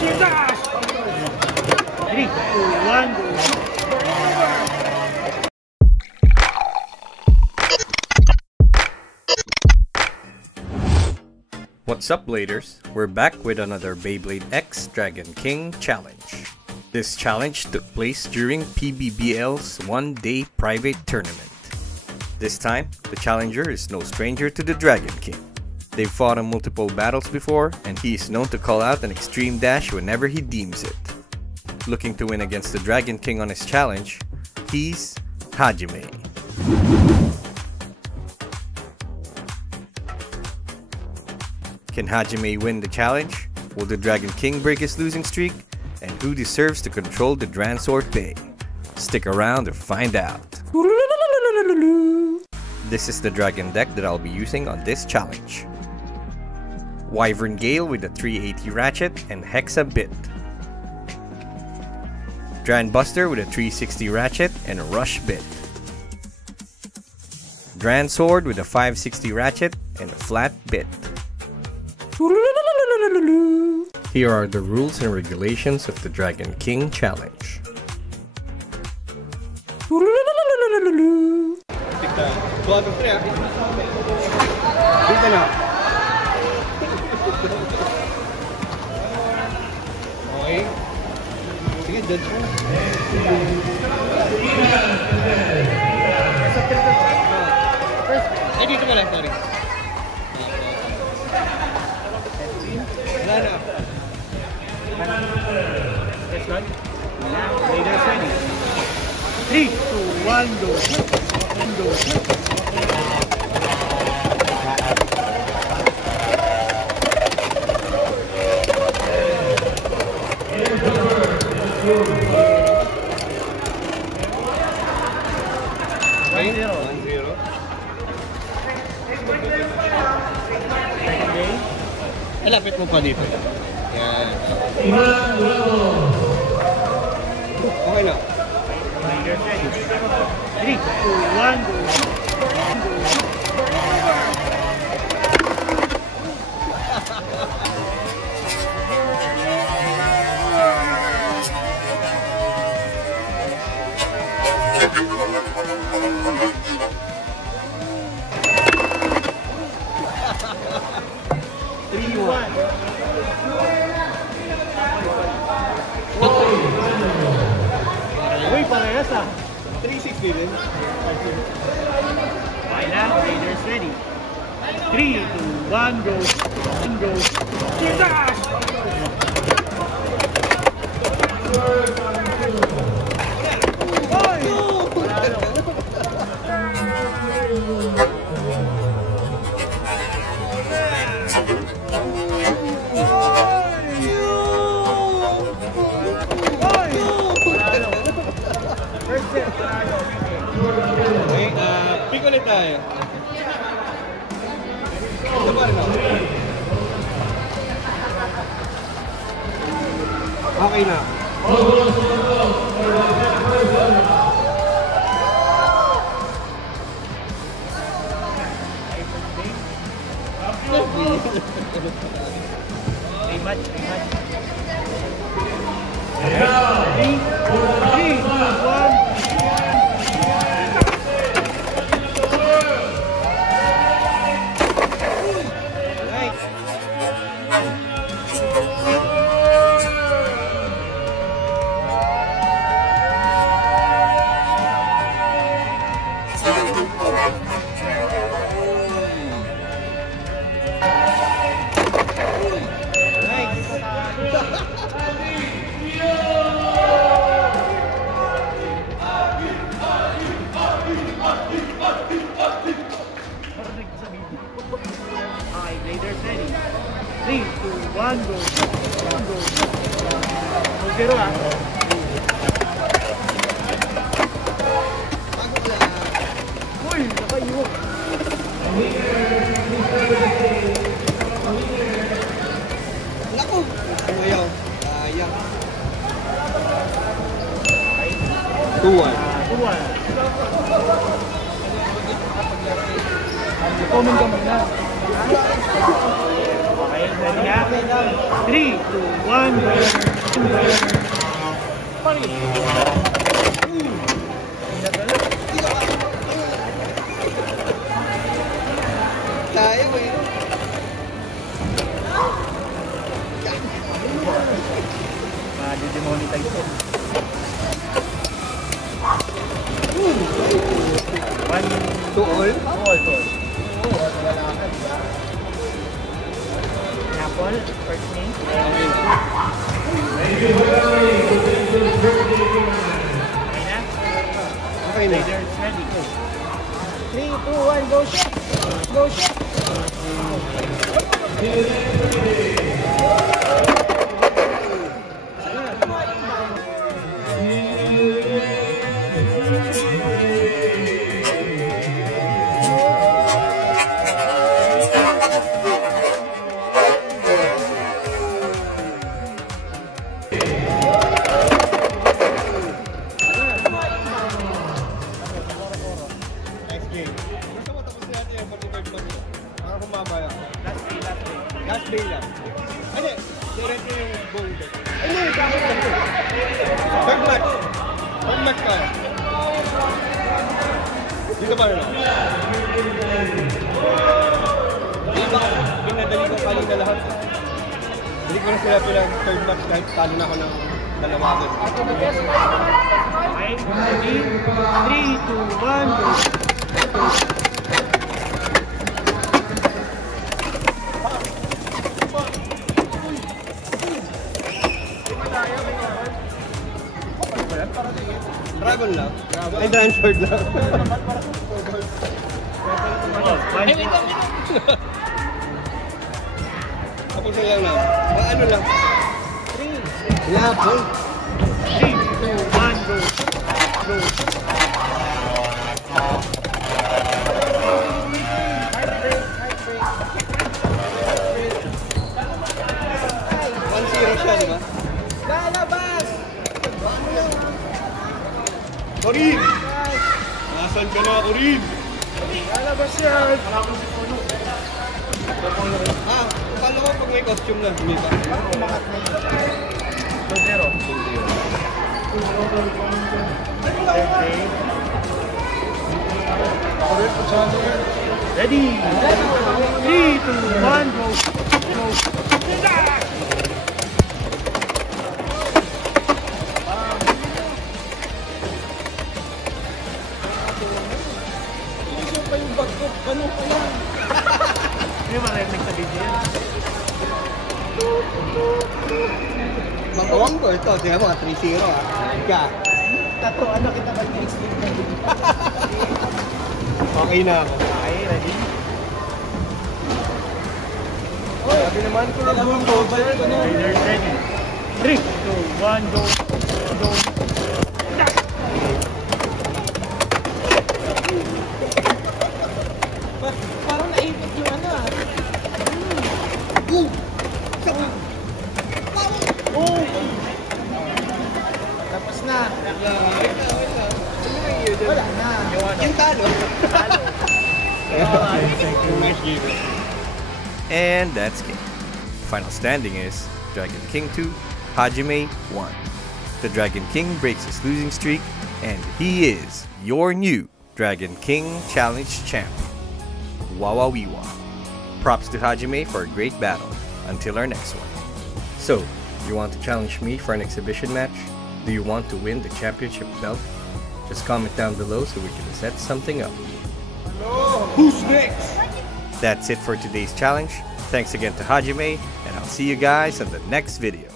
3, 2, 1, go. What's up, Bladers? We're back with another Beyblade X Dragon King challenge. This challenge took place during PBBL's one-day private tournament. This time, the challenger is no stranger to the Dragon King. They've fought in multiple battles before, and he is known to call out an extreme dash whenever he deems it. Looking to win against the Dragon King on his challenge, he's Hajime. Can Hajime win the challenge? Will the Dragon King break his losing streak? And who deserves to control the Dransword Bay? Stick around to find out. This is the Dragon deck that I'll be using on this challenge. Wyvern Gale with a 380 ratchet and Hexa bit. Dran Buster with a 360 ratchet and a Rush bit. Dran Sword with a 560 ratchet and a flat bit. Here are the rules and regulations of the Dragon King challenge. Okay. Sige, judge mo. First, dito mo lang, sorry. Wala na. First one. Leaders ready. 3, 2, 1, go. And go. Lapit mo pa dito. Yan. Okay na. 3, 2, 1, go. Uy, parehas ah. 360 din. Okay na, Raiders ready. 3, 2, 1, go. And go. Pick ulit tayo. Ito pa rin ako. Okay na. Rematch. 3, 2, 1. Raiders ready. 3, 2, 1, go. Zero ah. Uy, nakaiwan. Naku! Ayaw. Sayang. 2-1. Comment ka muna. Okay. Ready na? 3, 2, 1, go! Sayang eh. Demonetize ko. 1, 2 all? Apple, first name. Okay na. Raiders ready. 3, 2, 1, go shot! Go shot! Last day lang. Hindi, diretso yung goal day. Hindi, bakit lang ito? Third match. Third match ka. Dito ba na? Hindi ba, pinadali ko kanina lahat. Hindi ko na sila third match kahit talo na ako ng dalawa agad. Okay, ready? 3, 2, 1, go! Dragon lang? Ay, transferred lang. Ay, wait lang. Tapos na lang lang. Ano lang? 3. Yapon. 3, 2, 1, go! Go! Siya, di ba? Lalabas! Corin! Nasaan ka na, Corin? Lalabas yan! Ah, paano ko pag may costume na? Hindi ba? Umangat na yun. 2-0. Ready? 3, 2, 1, go! Go! Inisyo pa yung bag ko. Ganun pa yan. Hindi ba marinig sa video yan? Magawang ko ito. Tingnan mo, 3-0 ah. Ka. Tato, ano kita ba na-explain na yun? Okay na ako. Okay, ready? Sabi naman ko na lang ko. Raiders ready. 3, 2, 1, go! Go! Parang naipit yung ano ah. Oh! Tapos na. Wala na. Yung talo. Nice game. And that's game. Final standing is Dragon King 2, Hajime 1. The Dragon King breaks his losing streak, and he is your new Dragon King Challenge champion. Wawawiwa. Props to Hajime for a great battle. Until our next one. So, you want to challenge me for an exhibition match? Do you want to win the championship belt? Just comment down below so we can set something up. Who's next? That's it for today's challenge. Thanks again to Hajime, and I'll see you guys in the next video.